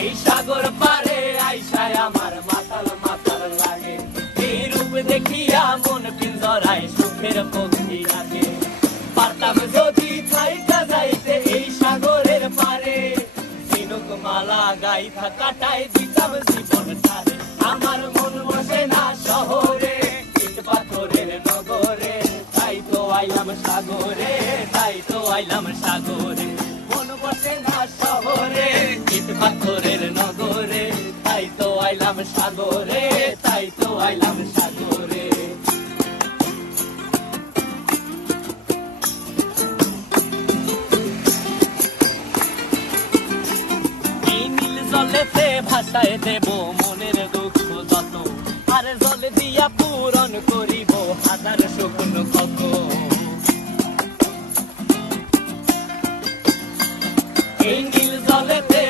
এই সাগর পারে আইসায় আমার মাতাল মাতাল লাগে, এই রূপ দেখিয়া মন পিঞ্জরায় সুখের পক্ষী রাখে। পারতাম যদি থাইকা যাইতে এই সাগরের পারে, ঝিনুক মালা গাইথা কাটাই দিতাম জীবন ধারে। আমার মন বসে না শহরে, ইট পাথরের নগরে, তাই তো আইলাম সাগরে, তাই তো আইলাম সাগরে। মন বসে না শহরে, ইট পাথরের নগরে, তাই তো আইলাম সাগরে, তাই তো আইলাম সাগরে। জলেতে ভাসায় দেব মনের দুঃখ যত, আর জল দিয়া পূরণ করিব হাজার শুকনো ক্ষত। এই নীল জলেতে